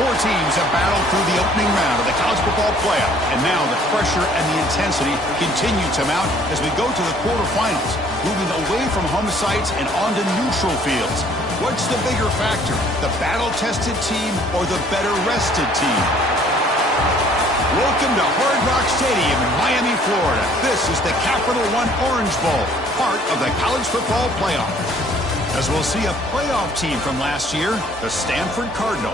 Four teams have battled through the opening round of the college football playoff, and now the pressure and the intensity continue to mount as we go to the quarterfinals, moving away from home sites and onto neutral fields. What's the bigger factor, the battle-tested team or the better-rested team? Welcome to Hard Rock Stadium in Miami, Florida. This is the Capital One Orange Bowl, part of the college football playoff. As we'll see a playoff team from last year, the Stanford Cardinal,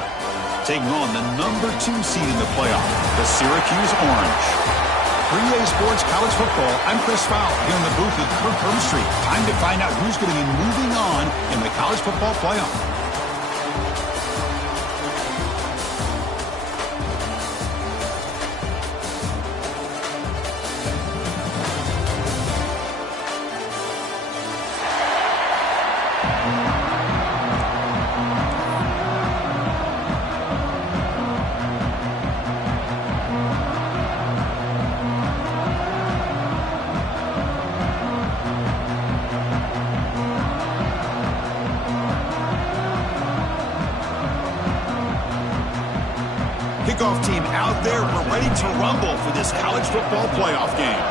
taking on the number 2 seed in the playoff, the Syracuse Orange. For EA Sports College Football, I'm Chris Fowler here in the booth with Kirk Herbstreit. Time to find out who's going to be moving on in the college football playoff. Kickoff team out there. We're ready to rumble for this college football playoff game.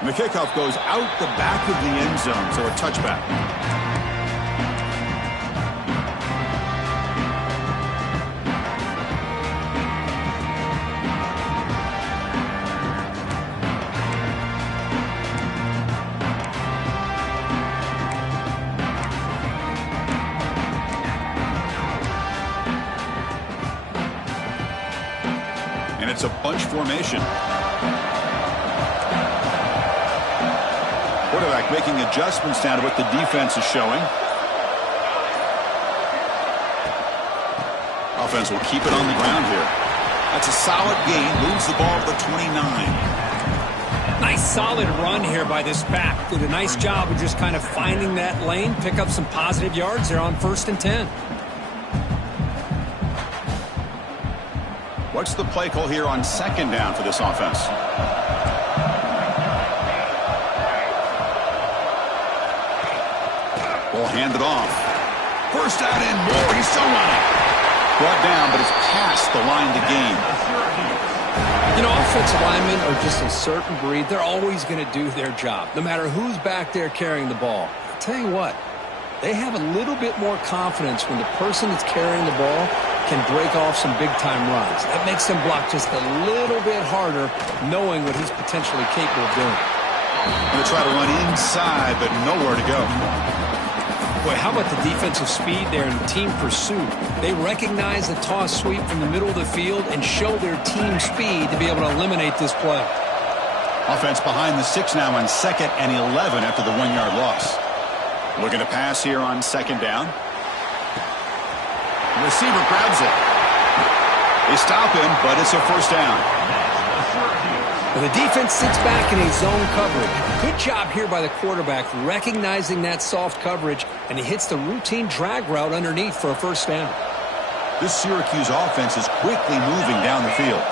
And the kickoff goes out the back of the end zone, so a touchback. And it's a bunch formation. Quarterback making adjustments down to what the defense is showing. Offense will keep it on the ground here. That's a solid gain. Moves the ball to the 29. Nice solid run here by this back. Did a nice job of just kind of finding that lane, pick up some positive yards there on 1st and 10. What's the play call here on 2nd down for this offense? Ball handed off. First out and more. He's still running. Brought down, but it's past the line to gain. You know, offensive linemen are just a certain breed. They're always going to do their job, no matter who's back there carrying the ball. I'll tell you what, they have a little bit more confidence when the person that's carrying the ball can break off some big-time runs. That makes them block just a little bit harder, knowing what he's potentially capable of doing. Going to try to run inside, but nowhere to go. Boy, how about the defensive speed there and team pursuit? They recognize the toss sweep from the middle of the field and show their team speed to be able to eliminate this play. Offense behind the 6 now on 2nd and 11 after the 1-yard loss. Looking to pass here on 2nd down. The receiver grabs it. They stop him, but it's a 1st down. Well, the defense sits back in a zone coverage. Good job here by the quarterback recognizing that soft coverage, and he hits the routine drag route underneath for a 1st down. This Syracuse offense is quickly moving down the field.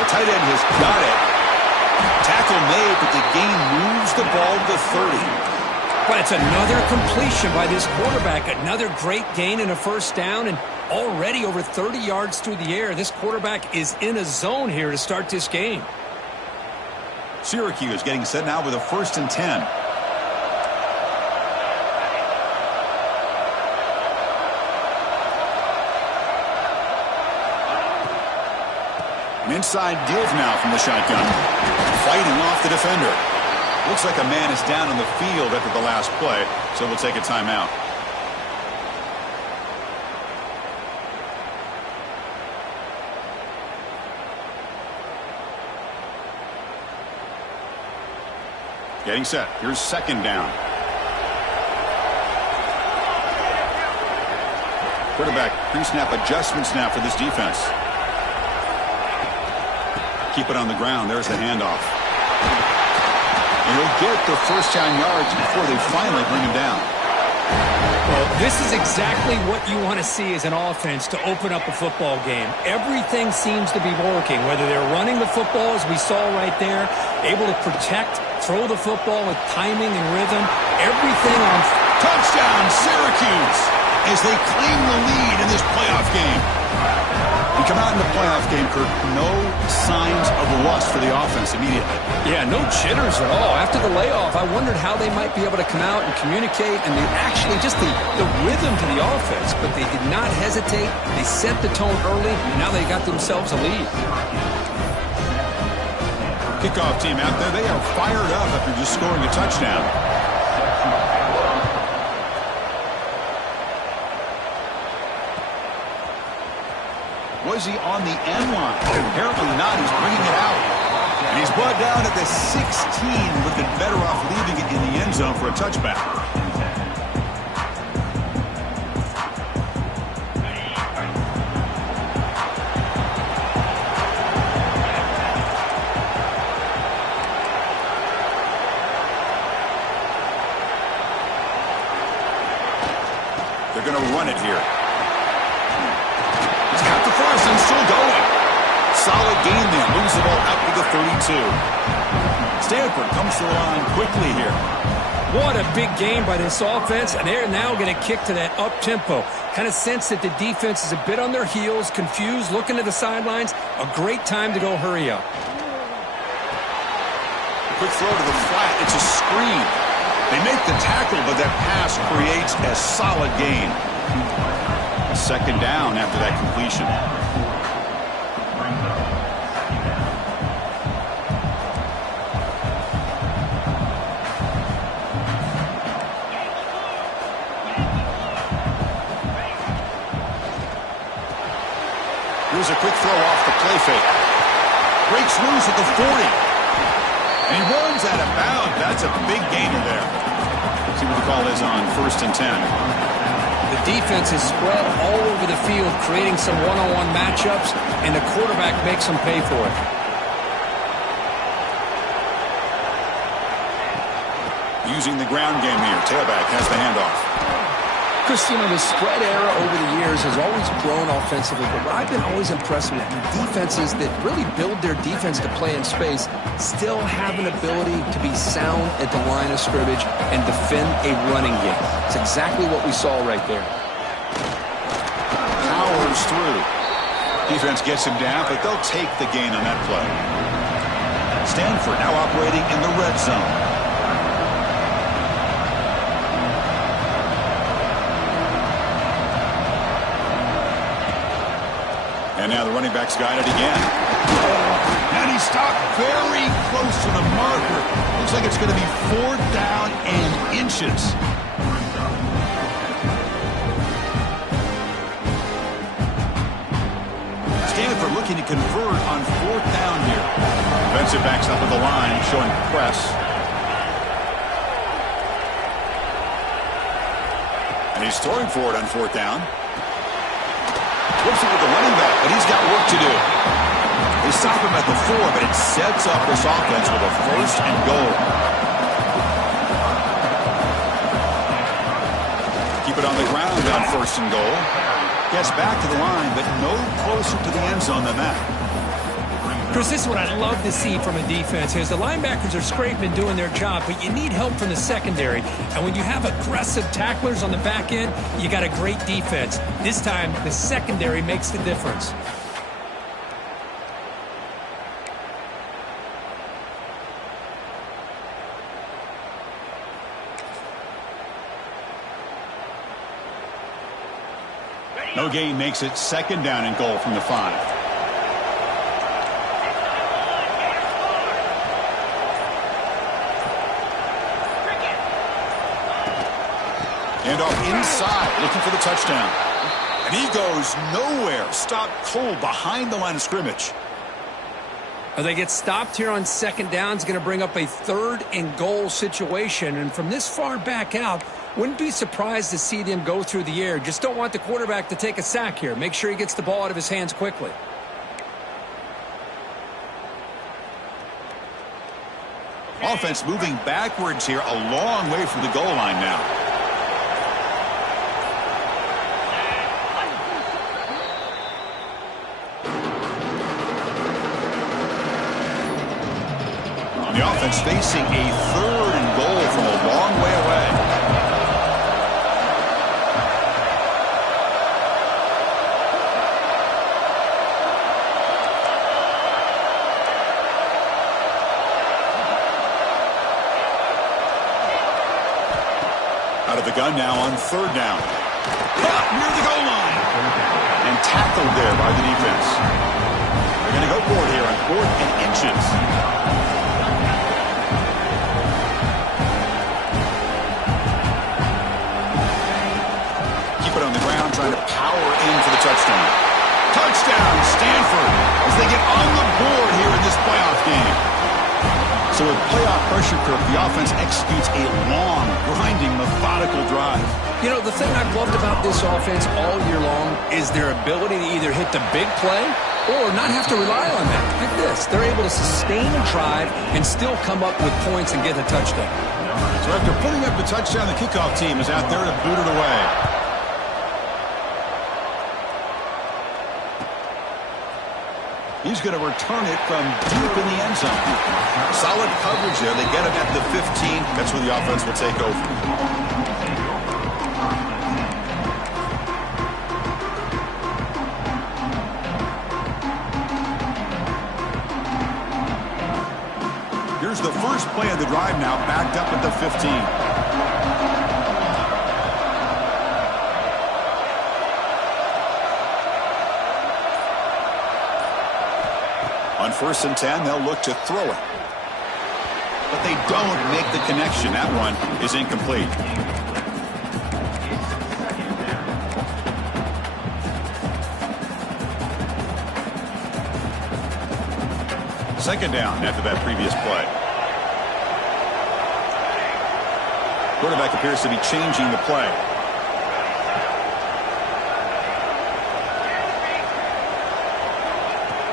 The tight end has got it. Tackle made, but the gain moves the ball to the 30. But it's another completion by this quarterback. Another great gain in a 1st down, and already over 30 yards through the air. This quarterback is in a zone here to start this game. Syracuse getting set now with a 1st and 10. An inside give now from the shotgun. Fighting off the defender. Looks like a man is down on the field after the last play, so we'll take a timeout. Getting set. Here's 2nd down. Quarterback pre-snap adjustments now for this defense. Keep it on the ground. There's the handoff. And he'll get the 1st down yards before they finally bring him down. Well, this is exactly what you want to see as an offense to open up a football game. Everything seems to be working, whether they're running the football, as we saw right there, able to protect, throw the football with timing and rhythm, everything on. Touchdown, Syracuse, as they claim the lead in this playoff game. You come out in the playoff game, Kirk, no signs of rust for the offense immediately. Yeah, no jitters at all. After the layoff, I wondered how they might be able to come out and communicate, and actually just the rhythm to the offense, but they did not hesitate. They set the tone early, and now they got themselves a lead. Kickoff team out there, they are fired up after just scoring a touchdown. Was he on the end line? Apparently not. He's bringing it out. And he's brought down at the 16, looking better off leaving it in the end zone for a touchback. They're going to run it here. And still going. Solid gain there. Moves the ball out to the 32. Stanford comes to the line quickly here. What a big game by this offense, and they're now going to kick to that up-tempo. Kind of sense that the defense is a bit on their heels, confused, looking to the sidelines. A great time to go hurry up. Quick throw to the flat. It's a screen. They make the tackle, but that pass creates a solid gain. Second down after that completion. Here's a quick throw off the play fake. Breaks loose at the 40. And he runs out of bounds. That's a big gainer there. See what the call is on 1st and 10. The defense is spread all over the field, creating some one-on-one matchups, and the quarterback makes them pay for it. Using the ground game here. Tailback has the handoff. Chris, you know, the spread era over the years has always grown offensively, but what I've been always impressed with, defenses that really build their defense to play in space still have an ability to be sound at the line of scrimmage and defend a running game. It's exactly what we saw right there. Powers through. Defense gets him down, but they'll take the gain on that play. Stanford now operating in the red zone. And now the running back's got it again. And he stopped very close to the marker. Looks like it's going to be 4th down and inches. Stanford looking to convert on 4th down here. Defensive backs up at the line, showing press. And he's throwing for it on 4th down. Flips it with the running back, but he's got work to do. They stop him at the 4, but it sets up this offense with a 1st and goal. Keep it on the ground on 1st and goal. Gets back to the line, but no closer to the end zone than that. Chris, this is what I love to see from a defense is the linebackers are scraping and doing their job, but you need help from the secondary. And when you have aggressive tacklers on the back end, you got a great defense. This time, the secondary makes the difference. No gain makes it 2nd down and goal from the 5. And off inside, looking for the touchdown. And he goes nowhere. Stopped cold behind the line of scrimmage. Well, they get stopped here on 2nd down. It's going to bring up a 3rd and goal situation. And from this far back out, wouldn't be surprised to see them go through the air. Just don't want the quarterback to take a sack here. Make sure he gets the ball out of his hands quickly. Offense moving backwards here, a long way from the goal line now. offense facing a 3rd and goal from a long way away. Out of the gun now on 3rd down. Caught near the goal line. And tackled there by the defense. They're going to go for it here on 4th and inches. Keep it on the ground, trying to power in for the touchdown. Touchdown, Stanford, as they get on the board here in this playoff game. So with playoff pressure curve, the offense executes a long, grinding, methodical drive. You know, the thing I've loved about this offense all year long is their ability to either hit the big play or not have to rely on that. Like this, they're able to sustain a drive and still come up with points and get a touchdown. So after putting up the touchdown, the kickoff team is out there to boot it away. He's going to return it from deep in the end zone. Solid coverage there. They get him at the 15. That's where the offense will take over. Here's the first play of the drive now, backed up at the 15. On 1st and 10, they'll look to throw it. But they don't make the connection. That one is incomplete. Second down after that previous play. Quarterback appears to be changing the play.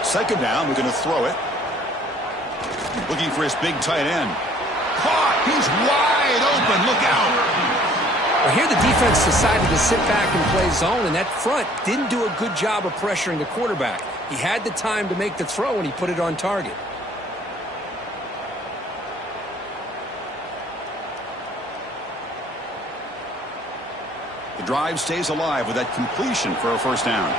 Second down, we're going to throw it. Looking for his big tight end. Caught! He's wide open. Look out! Well, here the defense decided to sit back and play zone, and that front didn't do a good job of pressuring the quarterback. He had the time to make the throw, and he put it on target. The drive stays alive with that completion for a first down.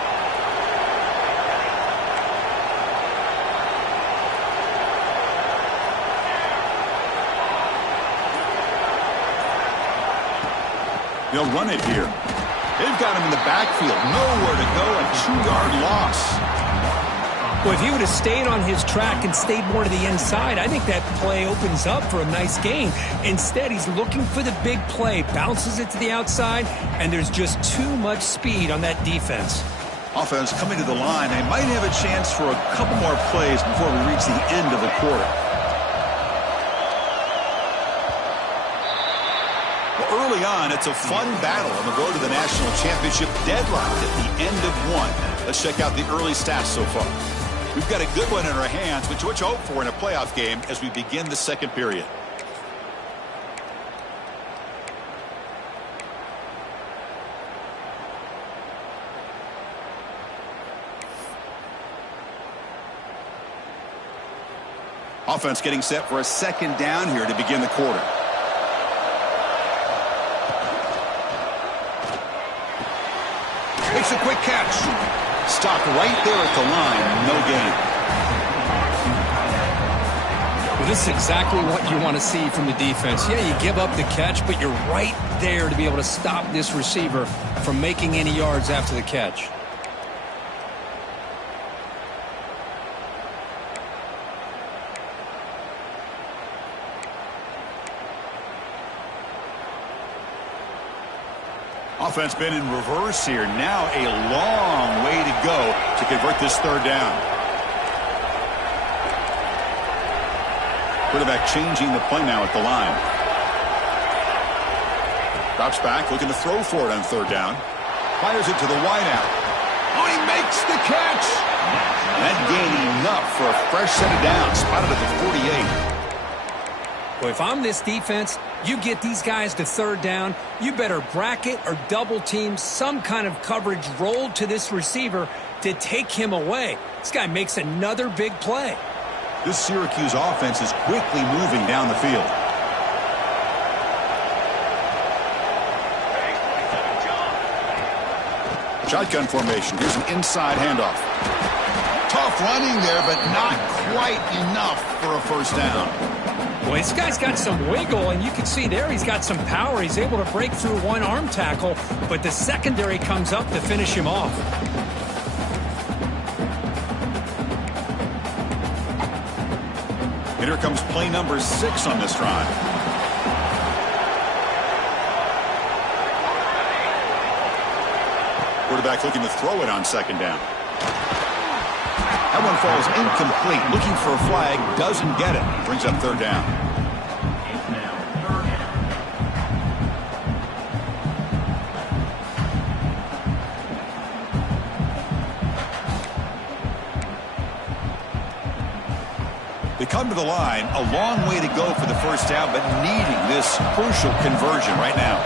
They'll run it here. They've got him in the backfield. Nowhere to go. A 2-yard loss. Well, if he would have stayed on his track and stayed more to the inside, I think that play opens up for a nice gain. Instead, he's looking for the big play. Bounces it to the outside, and there's just too much speed on that defense. Offense coming to the line. They might have a chance for a couple more plays before we reach the end of the quarter. Early on, it's a fun battle on the road to the national championship, deadlocked at the end of one. Let's check out the early stats so far. We've got a good one in our hands, which what you hope for in a playoff game as we begin the second period. Offense getting set for a second down here to begin the quarter. Makes a quick catch. Stopped right there at the line. No gain. Well, this is exactly what you want to see from the defense. Yeah, you give up the catch, but you're right there to be able to stop this receiver from making any yards after the catch. Offense been in reverse here. Now a long way to go to convert this third down. Quarterback changing the play now at the line. Drops back, looking to throw for it on third down. Fires it to the wideout. Oh, he makes the catch! That gain enough for a fresh set of downs. Spotted at the 48. Well, if I'm this defense, you get these guys to third down, you better bracket or double team some kind of coverage rolled to this receiver to take him away. This guy makes another big play. This Syracuse offense is quickly moving down the field. Shotgun formation. Here's an inside handoff. Tough running there, but not quite enough for a first down. Well, this guy's got some wiggle, and you can see there he's got some power. He's able to break through one arm tackle, but the secondary comes up to finish him off. And here comes play number 6 on this drive. Quarterback looking to throw it on second down. That one falls incomplete. Looking for a flag, doesn't get it. Brings up third down. They come to the line, a long way to go for the first down, but needing this crucial conversion right now.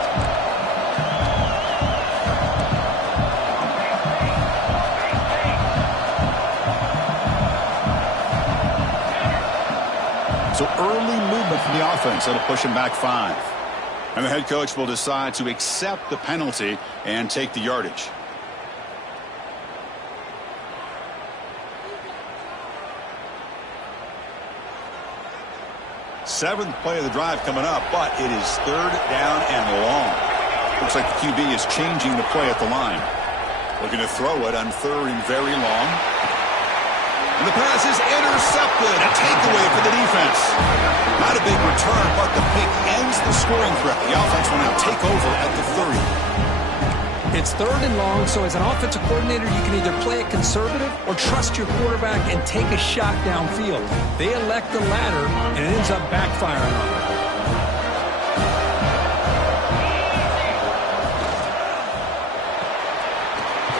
So early movement from the offense. That'll push him back 5. And the head coach will decide to accept the penalty and take the yardage. Seventh play of the drive coming up, but it is third down and long. Looks like the QB is changing the play at the line. Looking to throw it on third and very long. And the pass is intercepted. A takeaway for the defense. Not a big return, but the pick ends the scoring threat. The offense will now take over at the 30. It's third and long, so as an offensive coordinator, you can either play it conservative or trust your quarterback and take a shot downfield. They elect the latter, and it ends up backfiring on them.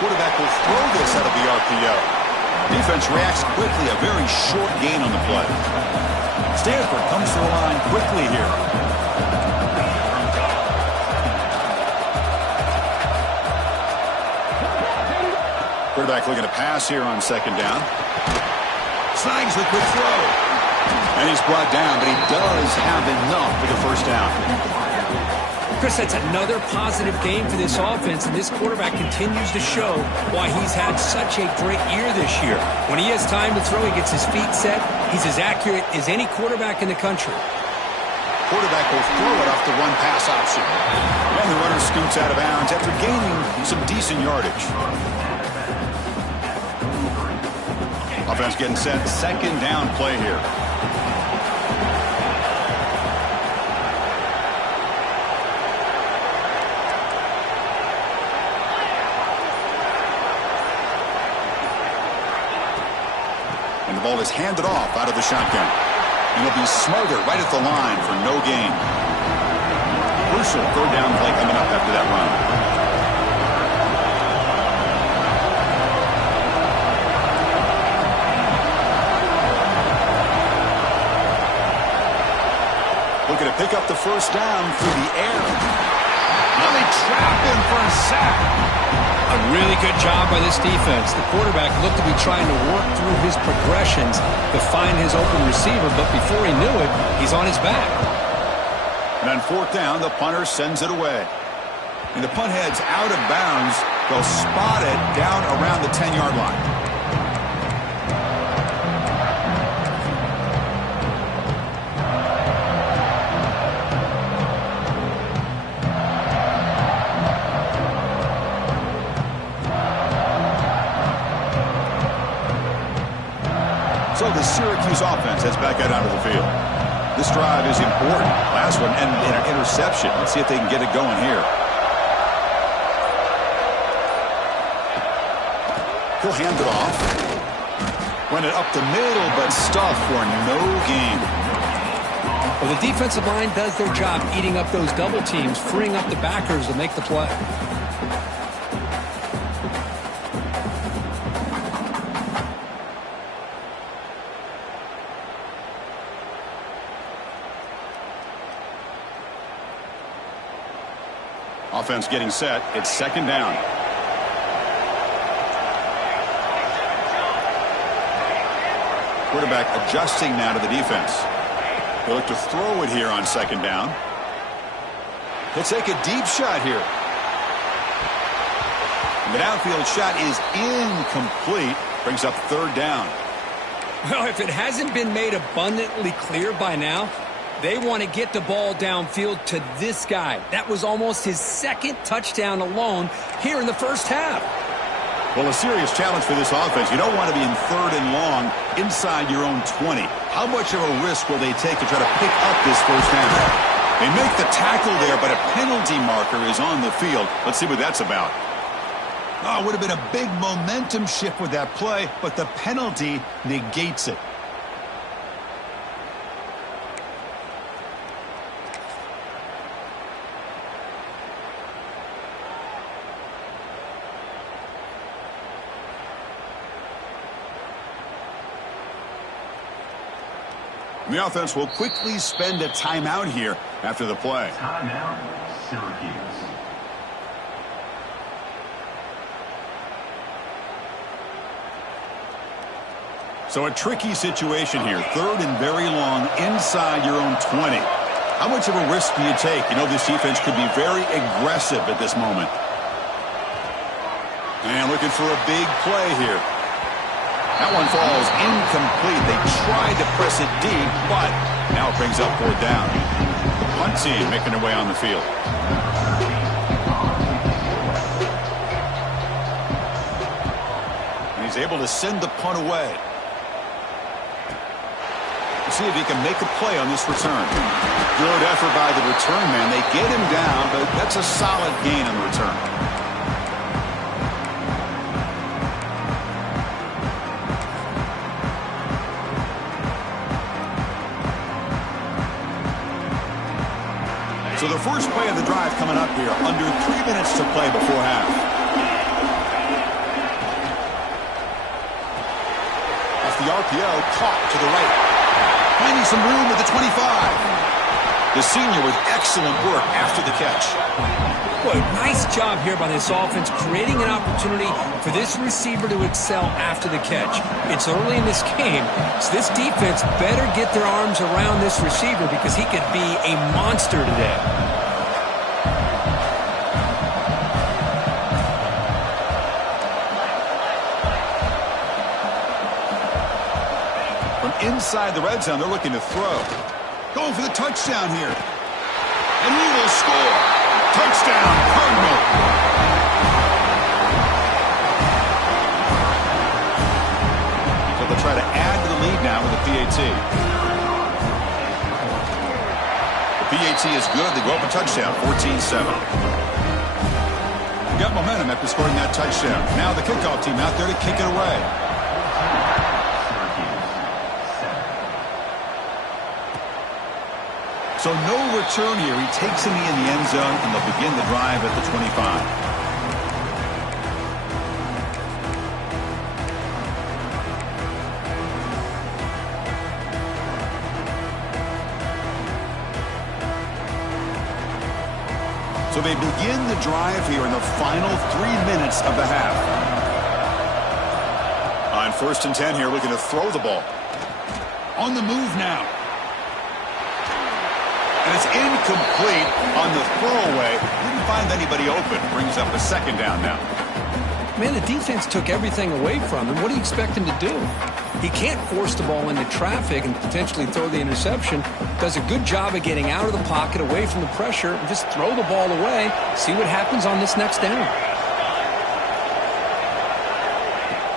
Quarterback will throw this out of the RPO. Defense reacts quickly, a very short gain on the play. Stanford comes to the line quickly here. Quarterback looking to pass here on second down. Snags the quick throw. And he's brought down, but he does have enough for the first down. Chris, that's another positive game for this offense, and this quarterback continues to show why he's had such a great year this year. When he has time to throw, he gets his feet set. He's as accurate as any quarterback in the country. Quarterback will throw it off the run-pass option. And the runner scoots out of bounds after gaining some decent yardage. Offense getting set. Second down play here. And the ball is handed off out of the shotgun. And it'll be smothered right at the line for no gain. Crucial third down play coming up after that run. Looking to pick up the first down through the air. Now they trap him for a sack. A really good job by this defense. The quarterback looked to be trying to work through his progressions to find his open receiver, but before he knew it, he's on his back. And on fourth down, the punter sends it away. And the punt heads out of bounds. They'll spot it down around the 10-yard line. So the Syracuse offense heads back out onto the field. This drive is important. Last one ended in an interception. Let's see if they can get it going here. He'll hand it off. Went it up the middle, but stuffed for no gain. Well, the defensive line does their job eating up those double teams, freeing up the backers to make the play. Offense getting set. It's second down. Quarterback adjusting now to the defense. He'll look to throw it here on second down. He'll take a deep shot here. The downfield shot is incomplete. Brings up third down. Well, if it hasn't been made abundantly clear by now, they want to get the ball downfield to this guy. That was almost his second touchdown alone here in the first half. Well, a serious challenge for this offense. You don't want to be in third and long inside your own 20. How much of a risk will they take to try to pick up this first down? They make the tackle there, but a penalty marker is on the field. Let's see what that's about. Oh, it would have been a big momentum shift with that play, but the penalty negates it. The offense will quickly spend a timeout here after the play. Timeout, Syracuse. So a tricky situation here. Third and very long inside your own 20. How much of a risk do you take? You know, this defense could be very aggressive at this moment. And looking for a big play here. That one falls incomplete. They tried to press it deep, but now it brings up fourth down. The punt team making their way on the field. And he's able to send the punt away. Let's see if he can make a play on this return. Good effort by the return man. They get him down, but that's a solid gain on the return. So the first play of the drive coming up here. Under 3 minutes to play before half. Off the RPO, caught to the right. Finding some room at the 25. The senior with excellent work after the catch. Boy, nice job here by this offense, creating an opportunity for this receiver to excel after the catch. It's early in this game, so this defense better get their arms around this receiver because he could be a monster today. From inside the red zone, they're looking to throw. Going for the touchdown here. And he will score. Touchdown, Cardinal. So they'll try to add to the lead now with a PAT. The PAT is good. They go up a touchdown, 14-7. Got momentum after scoring that touchdown. Now the kickoff team out there to kick it away. So no return here. He takes him in the end zone, and they'll begin the drive at the 25. So they begin the drive here in the final 3 minutes of the half. On 1st and 10 here, looking to throw the ball. On the move now. And it's incomplete on the throwaway. Didn't find anybody open. Brings up a second down now. Man, the defense took everything away from him. What do you expect him to do? He can't force the ball into traffic and potentially throw the interception. Does a good job of getting out of the pocket, away from the pressure, and just throw the ball away. See what happens on this next down.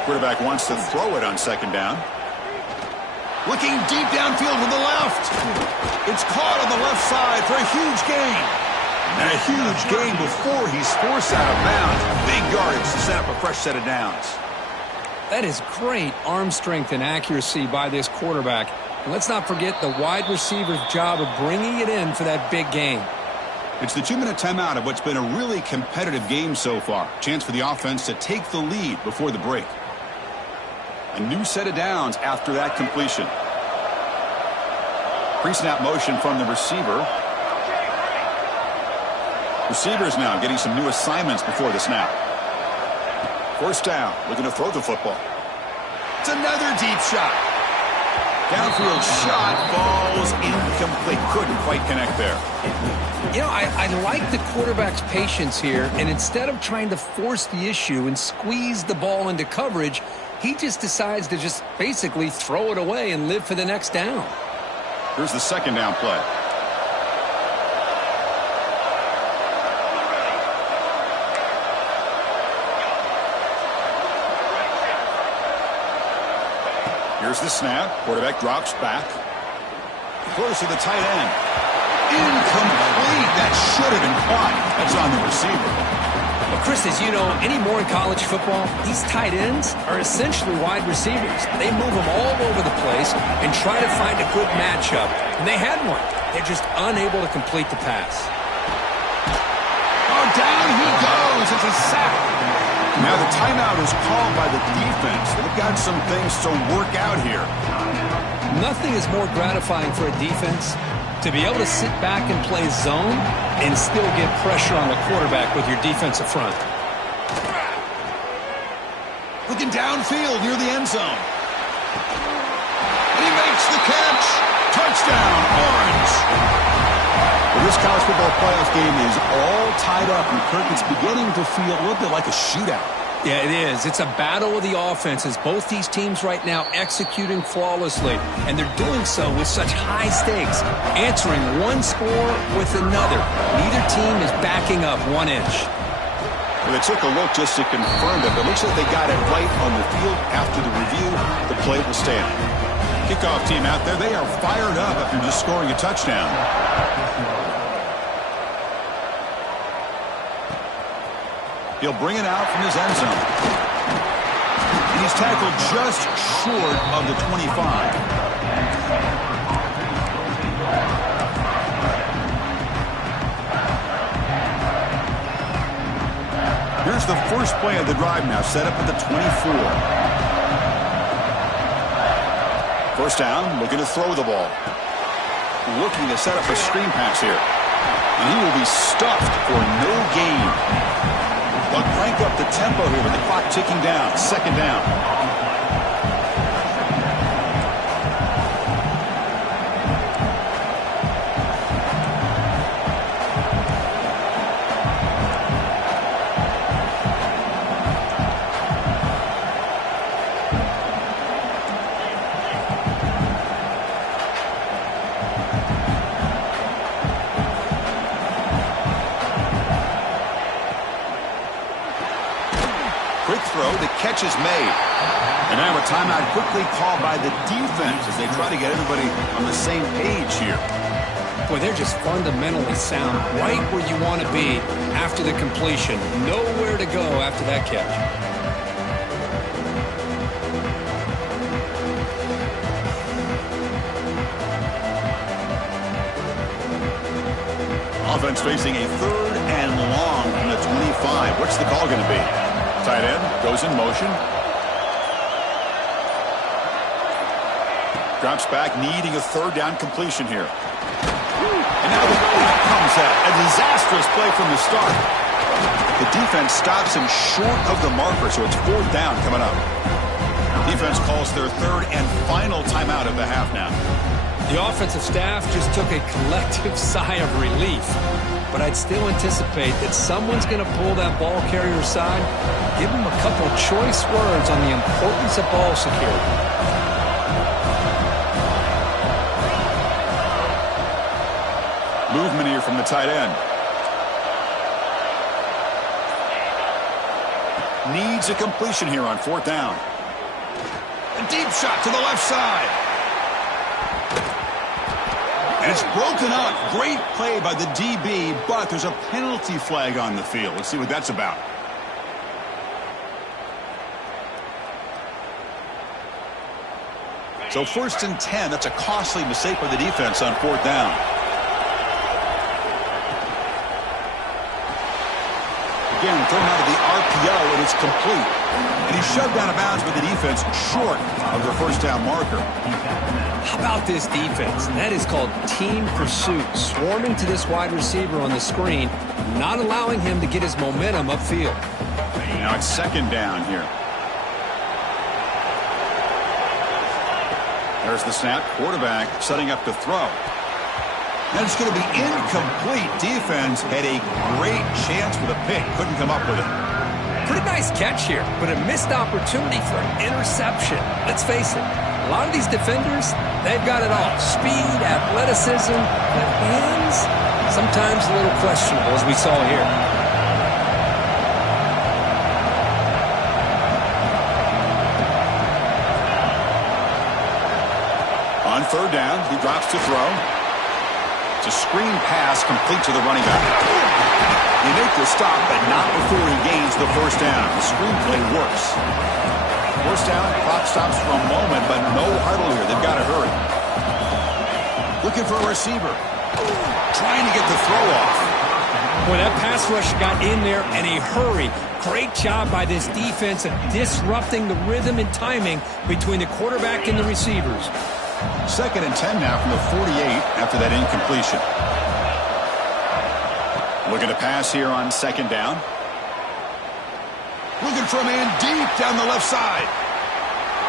Quarterback wants to throw it on second down. Looking deep downfield to the left. It's caught on the left side for a huge gain. And a huge gain before he's forced out of bounds. Big yardage to set up a fresh set of downs. That is great arm strength and accuracy by this quarterback. And let's not forget the wide receiver's job of bringing it in for that big gain. It's the 2-minute timeout of what's been a really competitive game so far. Chance for the offense to take the lead before the break. A new set of downs after that completion. Pre-snap motion from the receiver. Receivers now getting some new assignments before the snap. First down, looking to throw the football. It's another deep shot. Downfield shot falls incomplete. Couldn't quite connect there. You know, I like the quarterback's patience here, and instead of trying to force the issue and squeeze the ball into coverage, he just decides to just basically throw it away and live for the next down. Here's the second down play. Here's the snap. Quarterback drops back. Throws to the tight end. Incomplete. That should have been caught. That's on the receiver. Well, Chris, as you know, anymore in college football, these tight ends are essentially wide receivers. They move them all over the place and try to find a good matchup. And they had one. They're just unable to complete the pass. Oh, down he goes. It's a sack. Now the timeout is called by the defense. They've got some things to work out here. Nothing is more gratifying for a defense to be able to sit back and play zone and still get pressure on the quarterback with your defensive front. Looking downfield near the end zone. And he makes the catch. Touchdown, Orange. Well, this college football playoff game is all tied up, and Kirk, it's beginning to feel a little bit like a shootout. Yeah, it is. It's a battle of the offenses. Both these teams right now executing flawlessly, and they're doing so with such high stakes, answering one score with another. Neither team is backing up 1 inch. Well, they took a look just to confirm it, but it looks like they got it right on the field. After the review, the play will stand. Kickoff team out there, they are fired up after just scoring a touchdown. He'll bring it out from his end zone. And he's tackled just short of the 25. Here's the first play of the drive now, set up at the 24. First down, looking to throw the ball. Looking to set up a screen pass here. And he will be stuffed for no gain. They'll crank up the tempo here with the clock ticking down. Second down. Quick throw, the catch is made. And now a timeout quickly called by the defense as they try to get everybody on the same page here. Boy, they're just fundamentally sound, right where you want to be after the completion. Nowhere to go after that catch. Offense facing a 3rd and long from the 25. What's the call going to be? Tight end goes in motion. Drops back, needing a 3rd down completion here. And now the flag comes out. A disastrous play from the start. The defense stops him short of the marker, so it's 4th down coming up. Defense calls their 3rd and final timeout of the half now. The offensive staff just took a collective sigh of relief. But I'd still anticipate that someone's going to pull that ball carrier aside, give him a couple choice words on the importance of ball security. Movement here from the tight end. Needs a completion here on 4th down. A deep shot to the left side. And it's broken up. Great play by the DB, but there's a penalty flag on the field. Let's see what that's about. So 1st and 10, that's a costly mistake by the defense on 4th down. Again, thrown out of the RPO, and it's complete. And he's shoved out of bounds with the defense short of their 1st down marker. How about this defense? That is called team pursuit. Swarming to this wide receiver on the screen, not allowing him to get his momentum upfield. Now it's 2nd down here. There's the snap. Quarterback setting up to throw. And it's going to be incomplete. Defense had a great chance for the pick. Couldn't come up with it. Pretty nice catch here, but a missed opportunity for an interception. Let's face it, a lot of these defenders, they've got it all. Speed, athleticism, but hands, sometimes a little questionable, as we saw here. On third down, he drops to throw. It's a screen pass complete to the running back. He makes the stop, but not before he gains the first down. The screenplay works. First down, clock stops for a moment, but no huddle here. They've got to hurry. Looking for a receiver. Trying to get the throw off. Boy, that pass rush got in there in a hurry. Great job by this defense of disrupting the rhythm and timing between the quarterback and the receivers. 2nd and 10 now from the 48 after that incompletion. Looking to pass here on 2nd down. Looking for a man deep down the left side.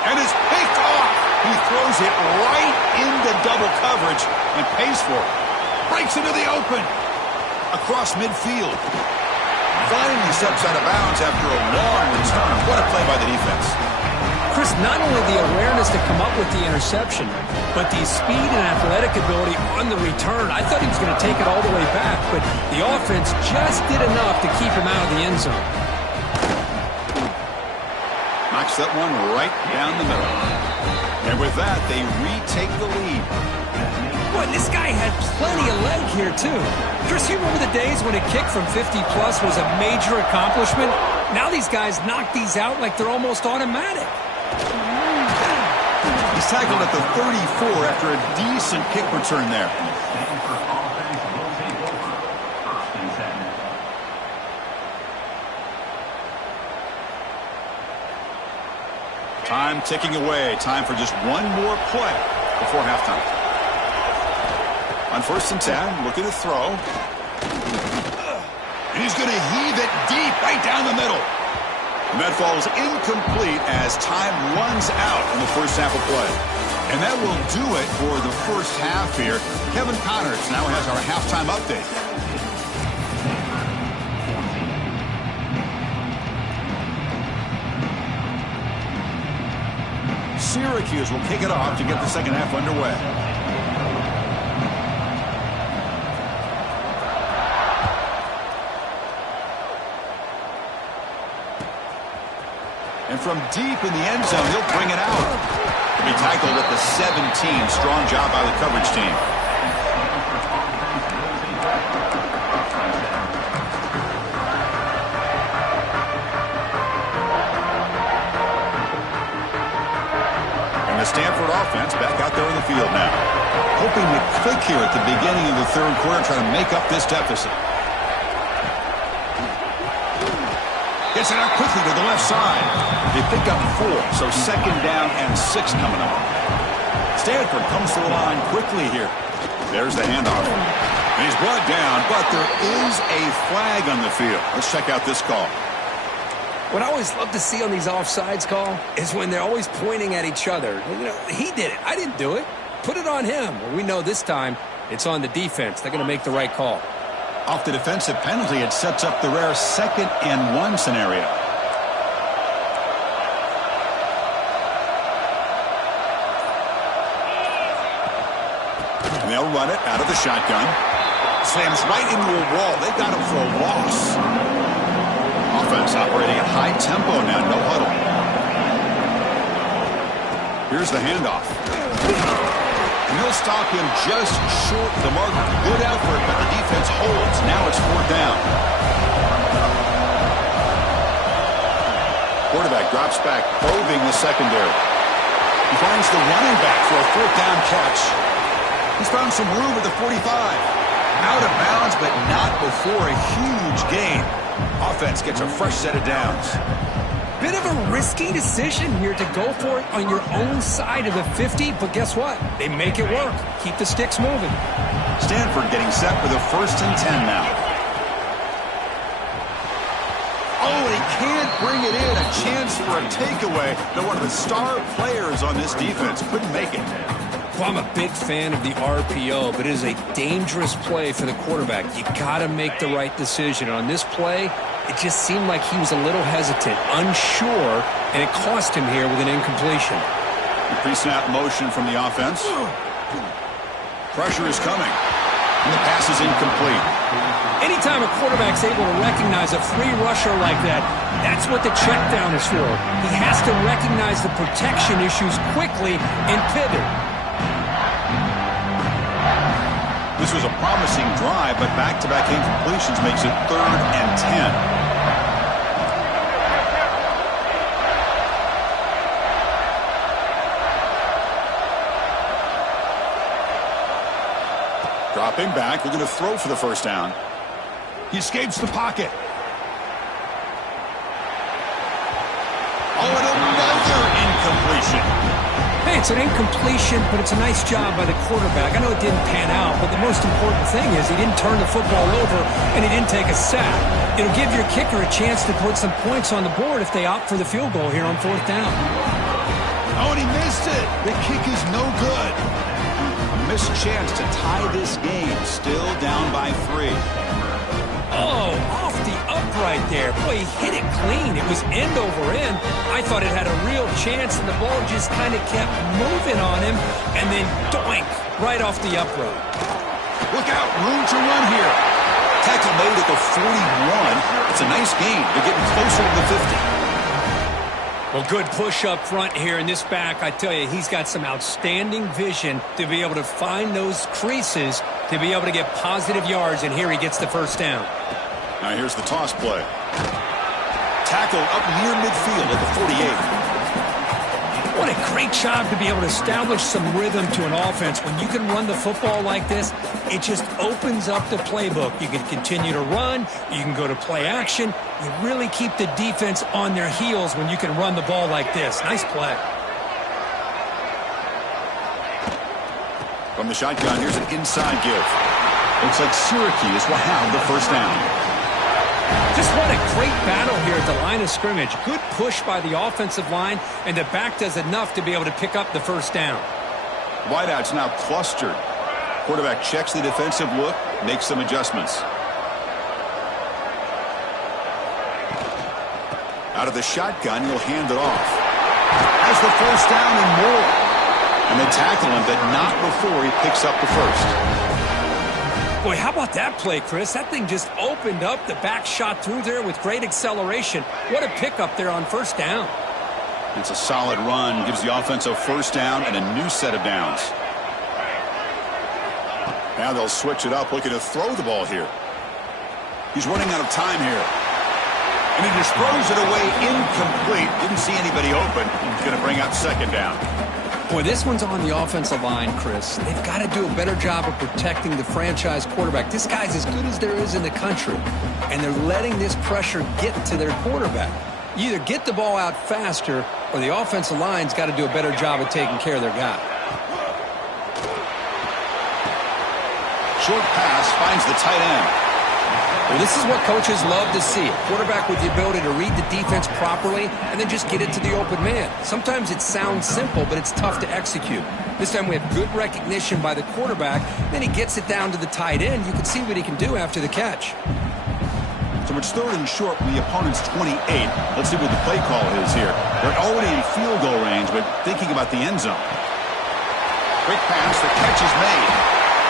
And it's picked off. He throws it right into double coverage and pays for it. Breaks into the open. Across midfield. Finally steps out of bounds after a long return. What a play by the defense. Chris, not only the awareness to come up with the interception, but the speed and athletic ability on the return. I thought he was going to take it all the way back, but the offense just did enough to keep him out of the end zone. Knocks that one right down the middle. And with that, they retake the lead. Boy, this guy had plenty of leg here, too. Chris, you remember the days when a kick from 50-plus was a major accomplishment? Now these guys knock these out like they're almost automatic. He's tackled at the 34 after a decent kick return there. Time ticking away. Time for just one more play before halftime. On 1st and 10, looking to throw. And he's going to heave it deep right down the middle. And that falls incomplete as time runs out in the first half of play. And that will do it for the first half here. Kevin Connors now has our halftime update. Syracuse will kick it off to get the second half underway. And from deep in the end zone, he'll bring it out. He'll be tackled at the 17. Strong job by the coverage team. And the Stanford offense back out there in the field now. Hoping to click here at the beginning of the third quarter, trying to make up this deficit. Gets it out quickly to the left side. They pick up 4, so 2nd down and 6 coming up. Stanford comes to the line quickly here. There's the handoff. And he's brought down, but there is a flag on the field. Let's check out this call. What I always love to see on these offsides call is when they're always pointing at each other. You know, he did it. I didn't do it. Put it on him. Well, we know this time it's on the defense. They're going to make the right call. Off the defensive penalty, it sets up the rare 2nd and 1 scenario. And they'll run it out of the shotgun. Slams right into a wall. They got him for a loss. Offense operating at high tempo now, no huddle. Here's the handoff. And he'll stop him just short of the mark. Good effort, but the defense holds. Now it's 4th down. Quarterback drops back, probing the secondary. He finds the running back for a 4th down catch. He's found some room at the 45. Out of bounds, but not before a huge gain. Offense gets a fresh set of downs. Bit of a risky decision here to go for it on your own side of the 50, but guess what? They make it work. Keep the sticks moving. Stanford getting set for the 1st and 10 now. Oh, he can't bring it in, a chance for a takeaway. But one of the star players on this defense couldn't make it. Well, I'm a big fan of the RPO, but it is a dangerous play for the quarterback. You got to make the right decision. On this play, it just seemed like he was a little hesitant, unsure, and it cost him here with an incompletion. The pre-snap motion from the offense. Pressure is coming. And the pass is incomplete. Anytime a quarterback's able to recognize a free rusher like that, that's what the check down is for. He has to recognize the protection issues quickly and pivot. This was a promising drive, but back-to-back incompletions makes it 3rd and 10. Dropping back, we're going to throw for the first down. He escapes the pocket. Oh, and another incompletion. Hey, it's an incompletion, but it's a nice job by the quarterback. I know it didn't pan out, but the most important thing is he didn't turn the football over and he didn't take a sack. It'll give your kicker a chance to put some points on the board if they opt for the field goal here on 4th down. Oh, and he missed it. The kick is no good. A missed chance to tie this game. Still down by 3. Oh, off the upright there. Boy, he hit it clean. It was end over end. I thought it had a real chance, and the ball just kind of kept moving on him, and then doink, right off the upright. Look out, room to run here. Tackle made at the 41. It's a nice gain. They're getting closer to the 50. Well, good push up front here in this back. I tell you, he's got some outstanding vision to be able to find those creases, to be able to get positive yards, and here he gets the first down. Now here's the toss play. Tackle up near midfield at the 48. What a great job to be able to establish some rhythm to an offense. When you can run the football like this, it just opens up the playbook. You can continue to run. You can go to play action. You really keep the defense on their heels when you can run the ball like this. Nice play. From the shotgun, here's an inside give. Looks like Syracuse will have the first down. Just what a great battle here at the line of scrimmage. Good push by the offensive line, and the back does enough to be able to pick up the first down. Wideouts now clustered. Quarterback checks the defensive look, makes some adjustments. Out of the shotgun, he'll hand it off. Has the first down and more. And they tackle him, but not before he picks up the first. Boy, how about that play, Chris? That thing just opened up. The back shot through there with great acceleration. What a pickup there on first down. It's a solid run. Gives the offense a first down and a new set of downs. Now they'll switch it up, looking to throw the ball here. He's running out of time here. And he just throws it away incomplete. Didn't see anybody open. He's going to bring up second down. Boy, this one's on the offensive line, Chris. They've got to do a better job of protecting the franchise quarterback. This guy's as good as there is in the country, and they're letting this pressure get to their quarterback. You either get the ball out faster, or the offensive line's got to do a better job of taking care of their guy. Short pass finds the tight end. Well, this is what coaches love to see. A quarterback with the ability to read the defense properly and then just get it to the open man. Sometimes it sounds simple, but it's tough to execute. This time we have good recognition by the quarterback. Then he gets it down to the tight end. You can see what he can do after the catch. So it's 3rd and short from the opponent's 28. Let's see what the play call is here. They're already in field goal range, but thinking about the end zone. Quick pass, the catch is made.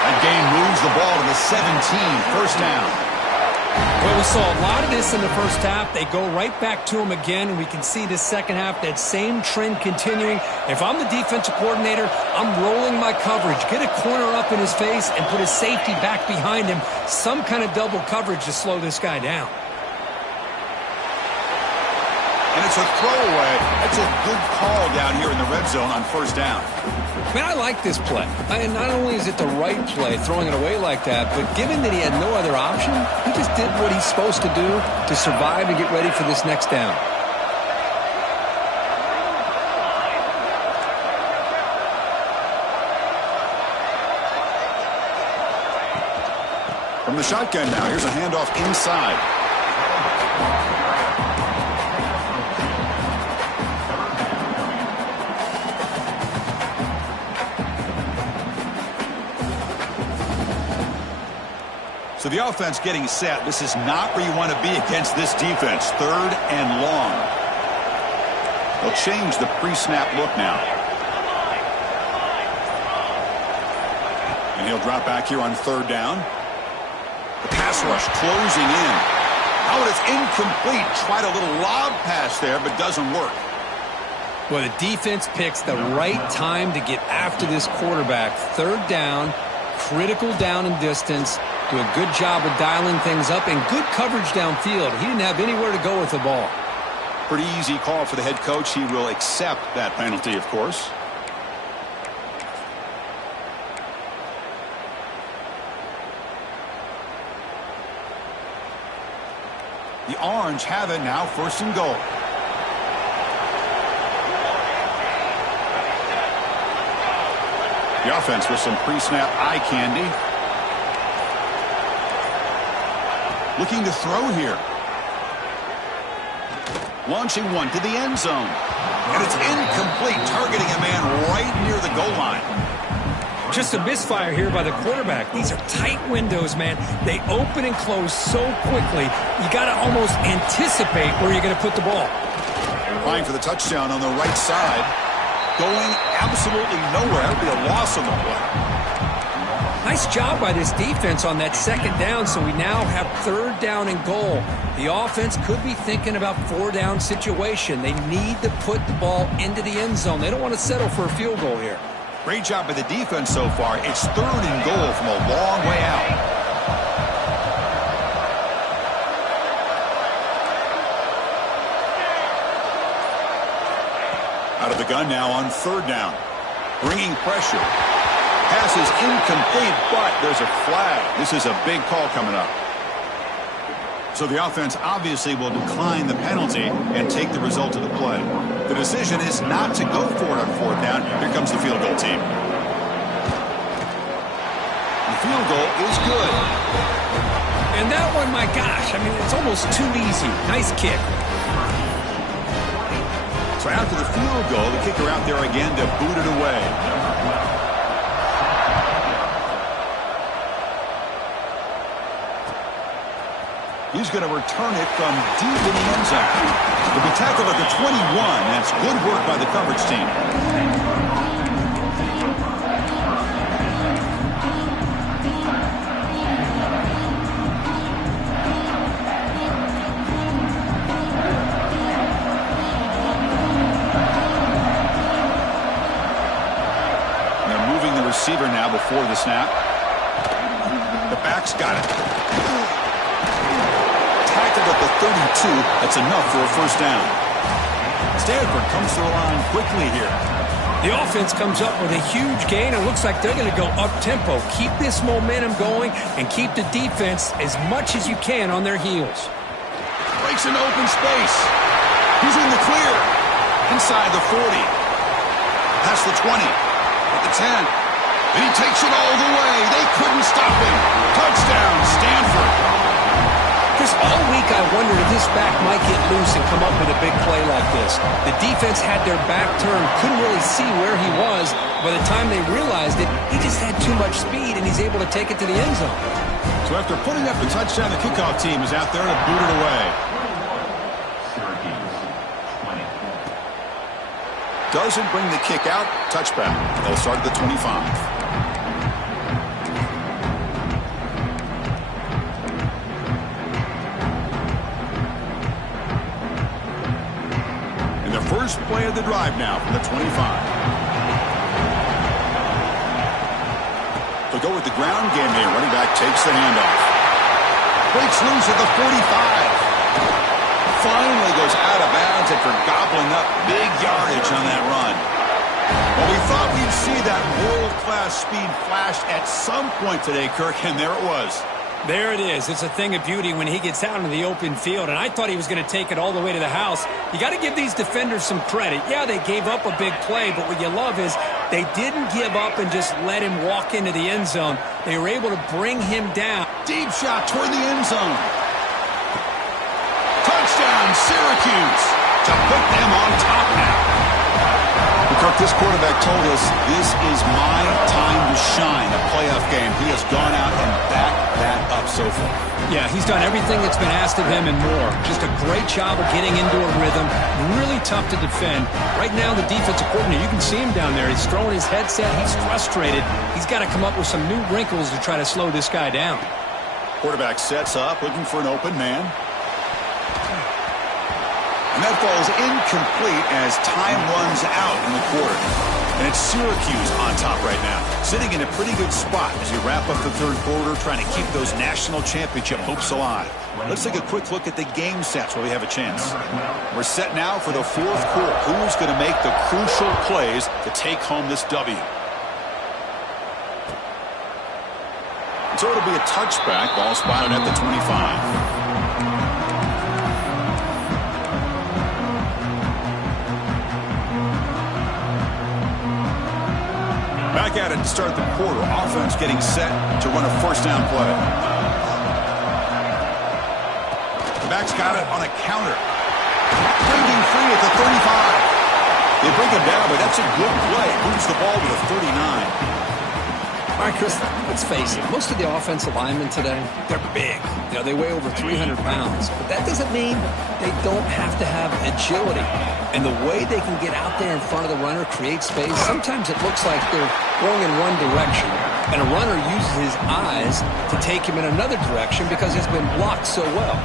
That gain moves the ball to the 17, first down. Well, we saw a lot of this in the first half. They go right back to him again, and we can see this second half, that same trend continuing. If I'm the defensive coordinator, I'm rolling my coverage. Get a corner up in his face and put his safety back behind him. Some kind of double coverage to slow this guy down. And it's a throwaway. That's a good call down here in the red zone on first down. Man, I like this play. And not only is it the right play, throwing it away like that, but given that he had no other option, he just did what he's supposed to do to survive and get ready for this next down. From the shotgun now, here's a handoff inside. So the offense getting set. This is not where you want to be against this defense. 3rd and long. They'll change the pre-snap look now. And he'll drop back here on 3rd down. The pass rush closing in. How it is incomplete. Tried a little lob pass there, but doesn't work. Well, the defense picks the right time to get after this quarterback. 3rd down, critical down and distance. Do a good job of dialing things up and good coverage downfield. He didn't have anywhere to go with the ball. Pretty easy call for the head coach. He will accept that penalty, of course. The Orange have it now, 1st and goal. The offense with some pre-snap eye candy. Looking to throw here. Launching one to the end zone. And it's incomplete, targeting a man right near the goal line. Just a misfire here by the quarterback. These are tight windows, man. They open and close so quickly, you got to almost anticipate where you're going to put the ball. Trying for the touchdown on the right side. Going absolutely nowhere. That would be a loss on the play. Nice job by this defense on that 2nd down, so we now have 3rd down and goal. The offense could be thinking about 4-down situation. They need to put the ball into the end zone. They don't want to settle for a field goal here. Great job by the defense so far. It's 3rd and goal from a long way out. Out of the gun now on 3rd down. Bringing pressure. Pass is incomplete, but there's a flag. This is a big call coming up. So the offense obviously will decline the penalty and take the result of the play. The decision is not to go for it on 4th down. Here comes the field goal team. The field goal is good. And that one, my gosh, I mean, it's almost too easy. Nice kick. So after the field goal, the kicker out there again to boot it away. He's going to return it from deep in the end zone. He'll be tackled at the 21. That's good work by the coverage team. And they're moving the receiver now before the snap. The back's got it. At the 32, that's enough for a 1st down. Stanford comes to the line quickly here. The offense comes up with a huge gain. It looks like they're going to go up-tempo. Keep this momentum going and keep the defense as much as you can on their heels. Breaks into open space. He's in the clear. Inside the 40. Past the 20. At the 10. And he takes it all the way. They couldn't stop him. Touchdown, Stanford. Chris, all week I wondered if this back might get loose and come up with a big play like this. The defense had their back turned, couldn't really see where he was. By the time they realized it, he just had too much speed, and he's able to take it to the end zone. So after putting up the touchdown, the kickoff team is out there to boot it away. Doesn't bring the kick out. Touchback. They'll start at the 25. First play of the drive now from the 25. They'll go with the ground game here. Running back takes the handoff. Breaks loose at the 45. Finally goes out of bounds after gobbling up big yardage on that run. Well, we thought we'd see that world-class speed flash at some point today, Kirk, and there it was. There it is. It's a thing of beauty when he gets out into the open field, and I thought he was going to take it all the way to the house. You got to give these defenders some credit. Yeah, they gave up a big play, but what you love is they didn't give up and just let him walk into the end zone. They were able to bring him down. Deep shot toward the end zone. Touchdown, Syracuse, to put them on top now. The Kirk, this quarterback told us this is my time to shine, a playoff game. He has gone out and backed that up so far. Yeah, he's done everything that's been asked of him and more. Just a great job of getting into a rhythm. Really tough to defend. Right now, the defensive coordinator, you can see him down there. He's throwing his headset. He's frustrated. He's got to come up with some new wrinkles to try to slow this guy down. Quarterback sets up, looking for an open man. And that falls incomplete as time runs out in the quarter. And it's Syracuse on top right now, sitting in a pretty good spot as we wrap up the third quarter, trying to keep those national championship hopes alive. Let's take a quick look at the game sets where we have a chance. We're set now for the fourth quarter. Who's going to make the crucial plays to take home this W? So it'll be a touchback, ball spotted at the 25. Back at it to start the quarter. Offense getting set to run a first down play. The back's got it on a counter. Breaking free at the 35. They bring him down, but that's a good play. Moves the ball to the 39. All right, Chris, let's face it. Most of the offensive linemen today, they're big. You know, they weigh over 300 pounds. But that doesn't mean they don't have to have agility. And the way they can get out there in front of the runner, create space, sometimes it looks like they're going in one direction. And a runner uses his eyes to take him in another direction because it's been blocked so well.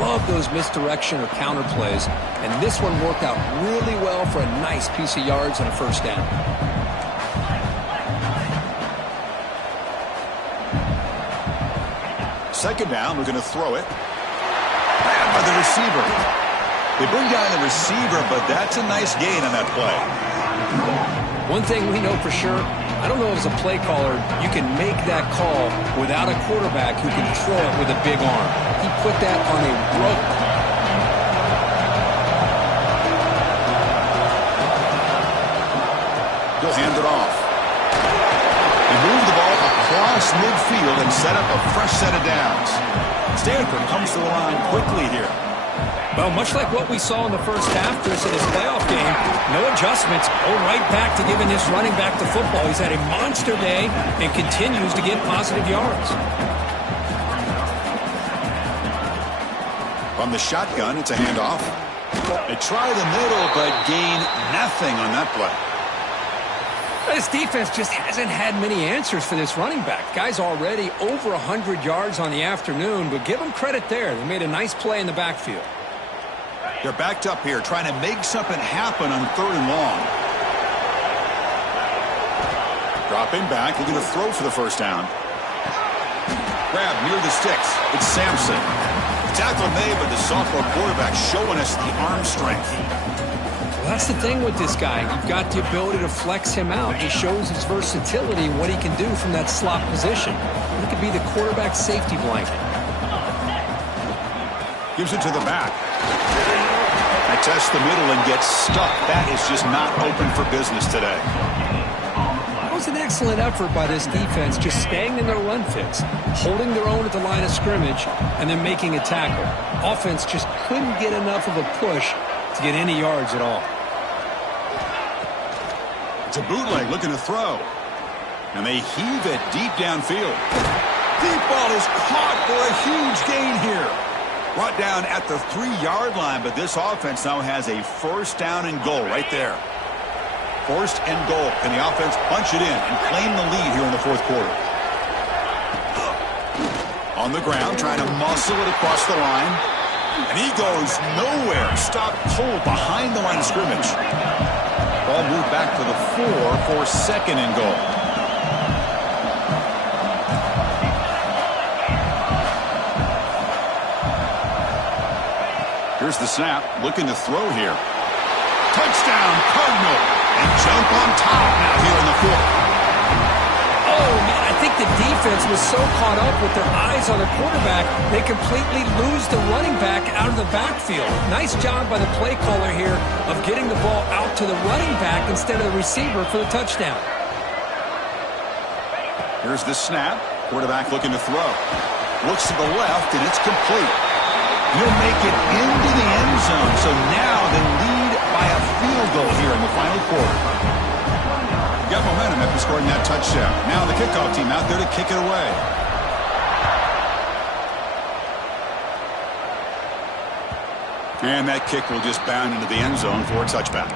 Love those misdirection or counter plays. And this one worked out really well for a nice piece of yards and a first down. Second down, we're going to throw it. Grabbed by the receiver. They bring down the receiver, but that's a nice gain on that play. One thing we know for sure, I don't know if as a play caller, you can make that call without a quarterback who can throw it with a big arm. He put that on a rope. He'll hand it off. He moved the ball across midfield and set up a fresh set of downs. Stanford comes to the line quickly here. Well, much like what we saw in the first half, Chris, in his playoff game, no adjustments. Go right back to giving this running back the football. He's had a monster day and continues to get positive yards. From the shotgun, it's a handoff. They try the middle, but gain nothing on that play. This defense just hasn't had many answers for this running back. Guy's already over 100 yards on the afternoon, but give him credit there. They made a nice play in the backfield. They're backed up here, trying to make something happen on third and long. Dropping back, looking to throw for the first down. Grab near the sticks. It's Sampson. Tackle made, but the sophomore quarterback showing us the arm strength. Well, that's the thing with this guy. You've got the ability to flex him out. He shows his versatility and what he can do from that slot position. He could be the quarterback safety blanket. Gives it to the back. They test the middle and get stuck. That is just not open for business today. That was an excellent effort by this defense, just staying in their run fits, holding their own at the line of scrimmage, and then making a tackle. Offense just couldn't get enough of a push to get any yards at all. It's a bootleg looking to throw. And they heave it deep downfield. Deep ball is caught for a huge gain here. Brought down at the 3-yard line, but this offense now has a first down and goal right there. First and goal. Can the offense punch it in and claim the lead here in the fourth quarter? On the ground, trying to muscle it across the line. And he goes nowhere. Stopped cold behind the line of scrimmage. Ball moved back to the 4 for second and goal. Here's the snap, looking to throw here. Touchdown, Cardinal, and jump on top now here in the fourth. Oh, man, I think the defense was so caught up with their eyes on the quarterback, they completely lose the running back out of the backfield. Nice job by the play caller here of getting the ball out to the running back instead of the receiver for the touchdown. Here's the snap, quarterback looking to throw. Looks to the left, and it's complete. He'll make it into the end zone, so now they lead by by a field goal here in the final quarter. Got momentum after scoring that touchdown. Now the kickoff team out there to kick it away. And that kick will just bound into the end zone for a touchback.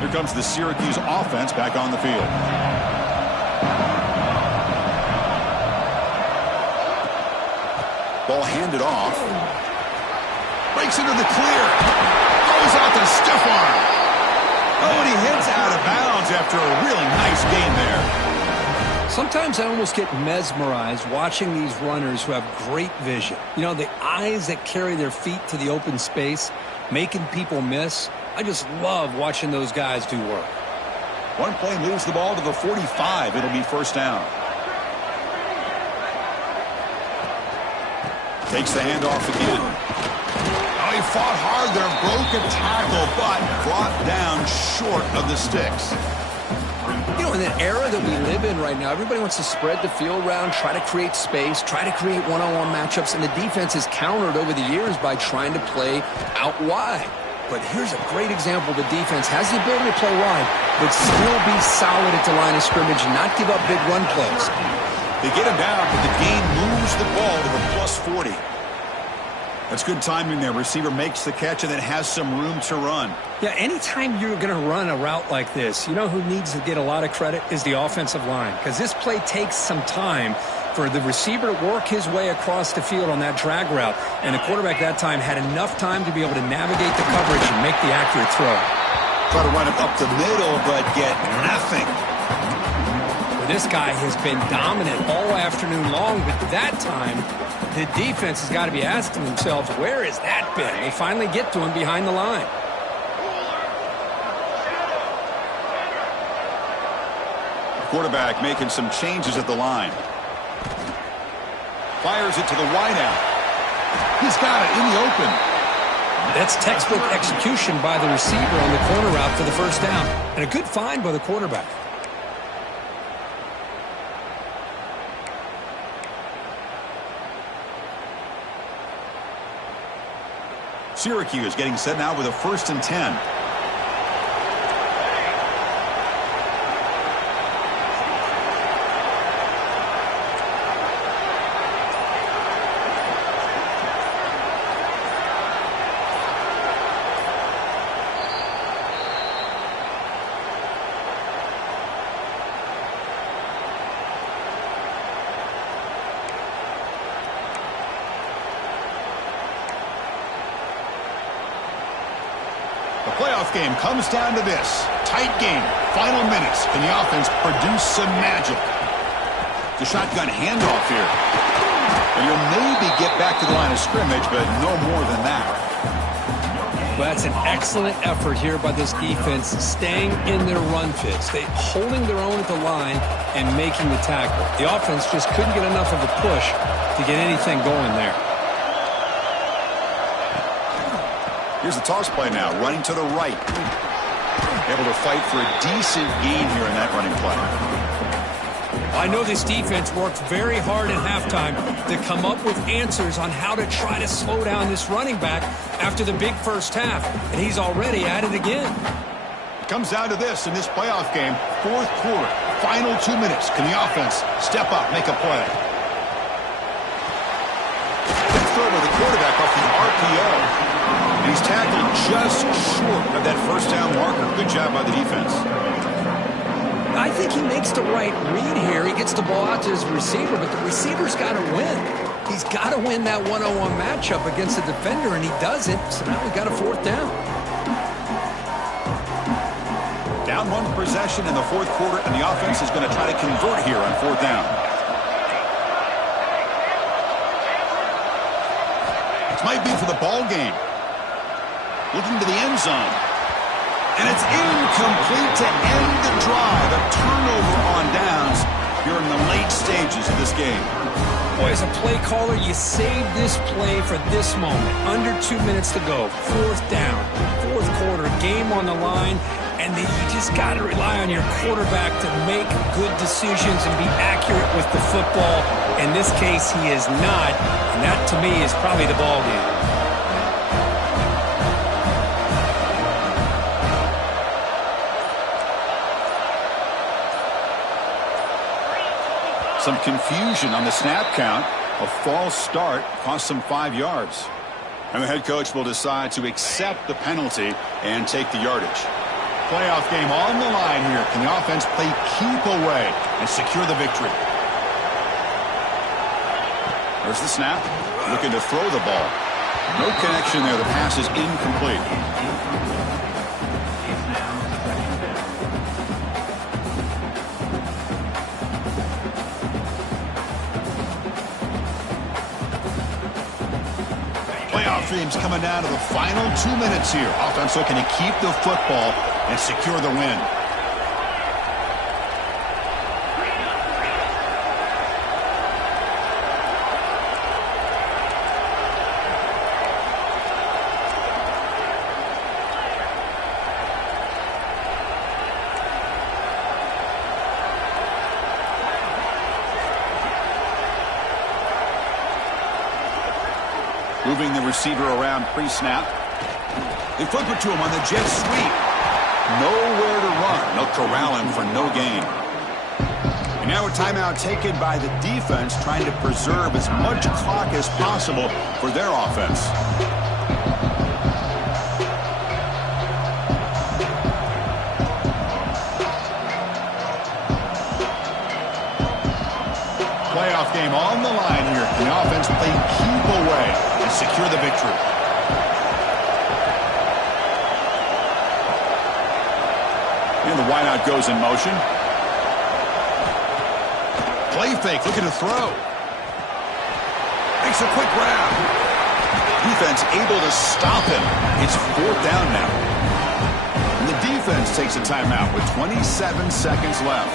Here comes the Syracuse offense back on the field. Ball handed off. Breaks into the clear. Goes out to stiff arm. Oh, and he hits out of bounds after a really nice game there. Sometimes I almost get mesmerized watching these runners who have great vision. You know, the eyes that carry their feet to the open space, making people miss. I just love watching those guys do work. One play moves the ball to the 45. It'll be first down. Takes the handoff again. Oh, he fought hard there, broke a tackle, but brought down short of the sticks. You know, in the era that we live in right now, everybody wants to spread the field around, try to create space, try to create one-on-one matchups, and the defense is countered over the years by trying to play out wide. But here's a great example. The defense has the ability to play wide, but still be solid at the line of scrimmage and not give up big run plays. They get him down, but the game moves the ball to the plus 40. That's good timing there. Receiver makes the catch and then has some room to run. Yeah, anytime you're going to run a route like this, you know who needs to get a lot of credit is the offensive line, because this play takes some time for the receiver to work his way across the field on that drag route, and the quarterback that time had enough time to be able to navigate the coverage and make the accurate throw. Try to run it up the middle, but get nothing. Well, this guy has been dominant all afternoon long, but that time, the defense has got to be asking themselves, where has that been? They finally get to him behind the line. Quarterback making some changes at the line. Fires it to the wideout. He's got it in the open. That's textbook execution by the receiver on the corner route for the first down. And a good find by the quarterback. Syracuse getting set now with a 1st and 10. Playoff game comes down to this. Tight game. Final minutes. Can the offense produce some magic? The shotgun handoff here. And you'll maybe get back to the line of scrimmage, but no more than that. Well, that's an excellent effort here by this defense, staying in their run fits. They holding their own at the line and making the tackle. The offense just couldn't get enough of a push to get anything going there. Here's the toss play now, running to the right. Able to fight for a decent gain here in that running play. I know this defense worked very hard at halftime to come up with answers on how to try to slow down this running back after the big first half, and he's already at it again. It comes down to this in this playoff game, 4th quarter, final 2 minutes. Can the offense step up, make a play? Good throw by the quarterback off the RPO. He's tackled just short of that first down marker. Good job by the defense. I think he makes the right read here. He gets the ball out to his receiver, but the receiver's got to win. He's got to win that one-on-one matchup against the defender, and he doesn't. So now we got a 4th down. Down 1 possession in the 4th quarter, and the offense is going to try to convert here on 4th down. This might be for the ball game. Looking to the end zone. And it's incomplete to end the drive. A turnover on downs. here in the late stages of this game. Boy, as a play caller, you save this play for this moment. Under 2 minutes to go. 4th down. 4th quarter. Game on the line. And then you just got to rely on your quarterback to make good decisions and be accurate with the football. In this case, he is not. And that, to me, is probably the ball game. Some confusion on the snap count. A false start cost them 5 yards. And the head coach will decide to accept the penalty and take the yardage. Playoff game on the line here. Can the offense play keep away and secure the victory? There's the snap. Looking to throw the ball. No connection there. The pass is incomplete. Playoff games coming down to the final 2 minutes here. Offense looking to keep the football and secure the win. Moving the receiver around pre-snap. They flip it to him on the jet sweep. Nowhere to run. They'll corral him for no gain. And now a timeout taken by the defense, trying to preserve as much clock as possible for their offense. Playoff game on the line here. The offense played keep away and secure the victory. And the wideout goes in motion. Play fake, looking to throw. Makes a quick grab. Defense able to stop him. It's 4th down now. And the defense takes a timeout with 27 seconds left.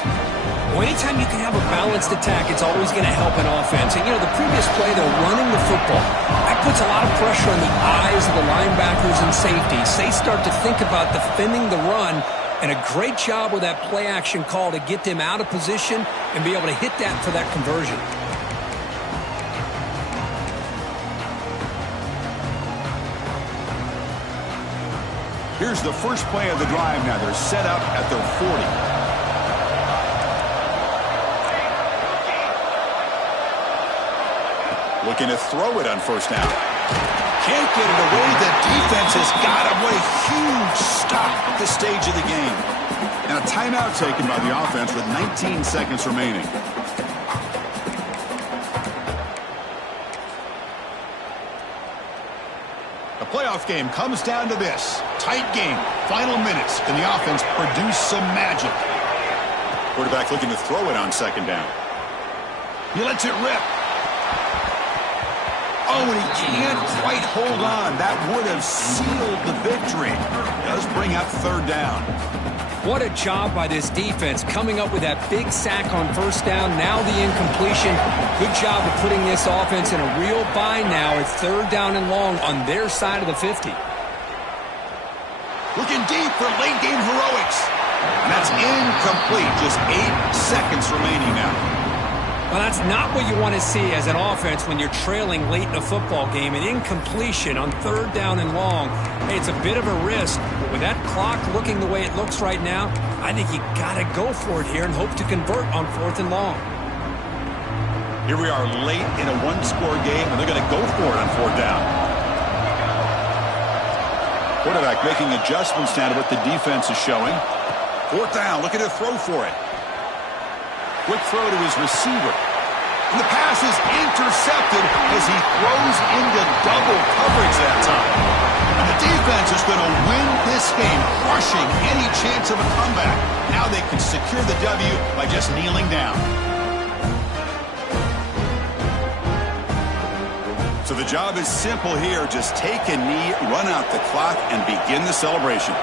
Well, anytime you can have a balanced attack, it's always going to help an offense. And, you know, the previous play, they're running the football. That puts a lot of pressure on the eyes of the linebackers and safeties. They start to think about defending the run, and a great job with that play-action call to get them out of position and be able to hit that for that conversion. Here's the first play of the drive now. They're set up at their 40. Looking to throw it on 1st down. Can't get it away. The defense has got him. What a huge stop at this stage of the game. And a timeout taken by the offense with 19 seconds remaining. The playoff game comes down to this. Tight game. Final minutes. Can the offense produce some magic? Quarterback looking to throw it on 2nd down. He lets it rip. Oh, and he can't quite hold on. That would have sealed the victory. Does bring up 3rd down. What a job by this defense coming up with that big sack on 1st down. Now the incompletion. Good job of putting this offense in a real bind now. It's 3rd down and long on their side of the 50. Looking deep for late game heroics. And that's incomplete. Just 8 seconds remaining now. Well, that's not what you want to see as an offense when you're trailing late in a football game. An incompletion on 3rd down and long. Hey, it's a bit of a risk, but with that clock looking the way it looks right now, I think you got to go for it here and hope to convert on 4th and long. Here we are late in a one-score game, and they're going to go for it on 4th down. Quarterback making adjustments now to what the defense is showing. 4th down, looking to throw for it. Quick throw to his receiver. And the pass is intercepted as he throws into double coverage that time. And the defense is going to win this game, crushing any chance of a comeback. Now they can secure the W by just kneeling down. So the job is simple here. Just take a knee, run out the clock, and begin the celebration.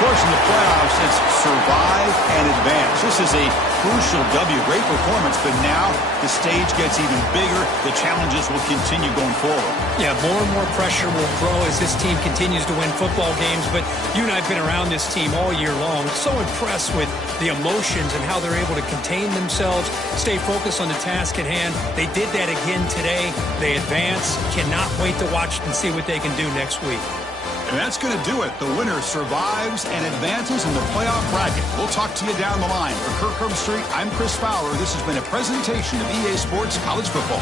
course, in the playoffs, it's survive and advance. This is a crucial W. Great performance, but now the stage gets even bigger. The challenges will continue going forward. Yeah, more and more pressure will grow as this team continues to win football games. But you and I have been around this team all year long. So impressed with the emotions and how they're able to contain themselves, stay focused on the task at hand. They did that again today. They advance. Cannot wait to watch and see what they can do next week. And that's going to do it. The winner survives and advances in the playoff bracket. We'll talk to you down the line. For Kirk Herbstreit, I'm Chris Fowler. This has been a presentation of EA Sports College Football.